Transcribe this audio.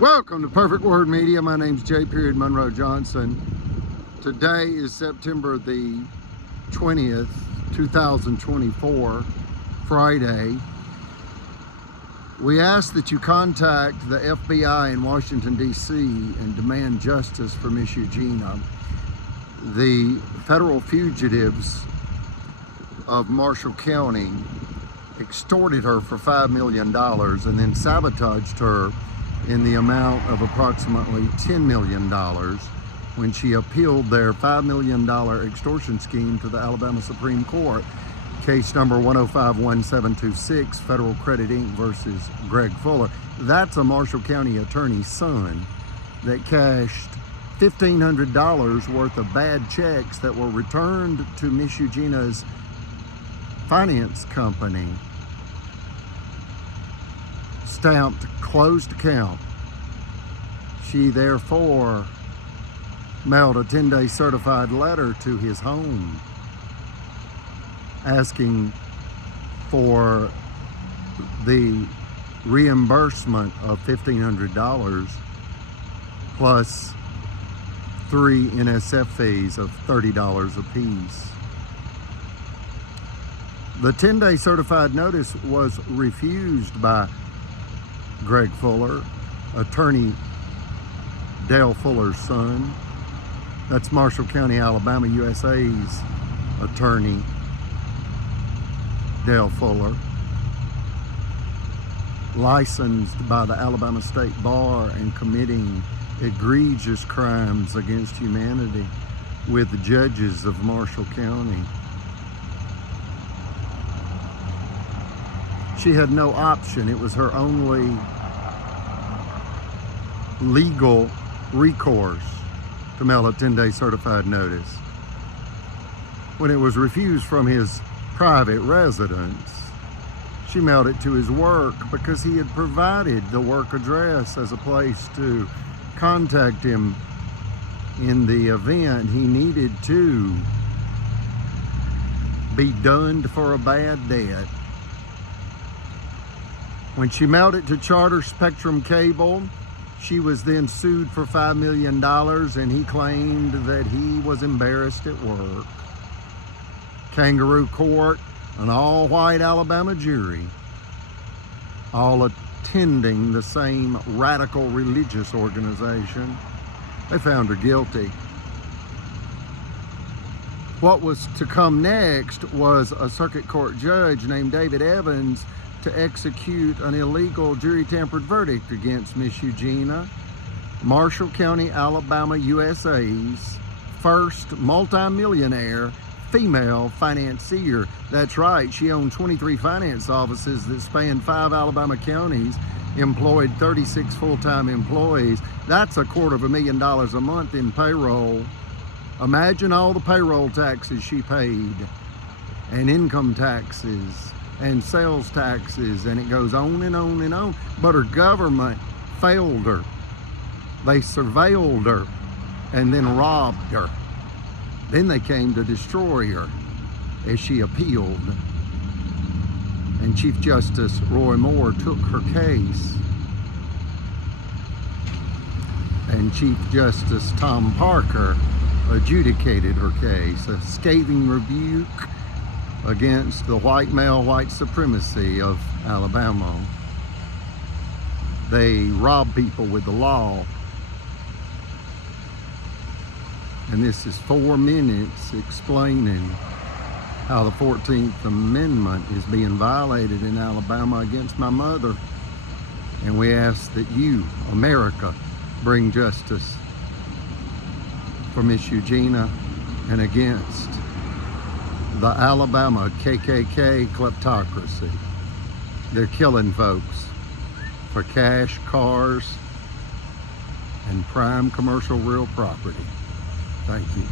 Welcome to Perfect Word Media. My name's J.Monroe Johnson. Today is September the 20th, 2024, Friday. We ask that you contact the FBI in Washington, D.C. and demand justice for Miss Eugenia. The federal fugitives of Marshall County extorted her for $5 million and then sabotaged her in the amount of approximately $10 million when she appealed their $5 million extortion scheme to the Alabama Supreme Court. Case number 1051726, Federal Credit Inc. versus Greg Fuller. That's a Marshall County attorney's son that cashed $1,500 worth of bad checks that were returned to Miss Eugenia's finance company, stamped closed account. She therefore mailed a 10-day certified letter to his home asking for the reimbursement of $1,500 plus 3 NSF fees of $30 apiece. The 10-day certified notice was refused by Greg Fuller, attorney Dale Fuller's son. That's Marshall County, Alabama, USA's attorney, Dale Fuller, licensed by the Alabama State Bar and committing egregious crimes against humanity with the judges of Marshall County. She had no option. It was her only legal recourse to mail a 10-day certified notice. When it was refused from his private residence, she mailed it to his work because he had provided the work address as a place to contact him in the event he needed to be dunned for a bad debt. When she mailed it to Charter Spectrum Cable, she was then sued for $5 million, and he claimed that he was embarrassed at work. Kangaroo Court, an all-white Alabama jury, all attending the same radical religious organization, they found her guilty. What was to come next was a circuit court judge named David Evans to execute an illegal jury-tampered verdict against Miss Eugenia, Marshall County, Alabama, USA's first multimillionaire female financier. That's right, she owned 23 finance offices that spanned 5 Alabama counties, employed 36 full-time employees. That's $250,000 a month in payroll. Imagine all the payroll taxes she paid, and income taxes, and sales taxes, and it goes on and on and on. But her government failed her. They surveilled her and then robbed her. Then they came to destroy her as she appealed. And Chief Justice Roy Moore took her case. And Chief Justice Tom Parker adjudicated her case, a scathing rebuke against the white male, white supremacy of Alabama. They rob people with the law. And this is 4 minutes explaining how the 14th Amendment is being violated in Alabama against my mother. And we ask that you, America, bring justice for Miss Eugenia and against the Alabama KKK kleptocracy. They're killing folks for cash, cars, and prime commercial real property. Thank you.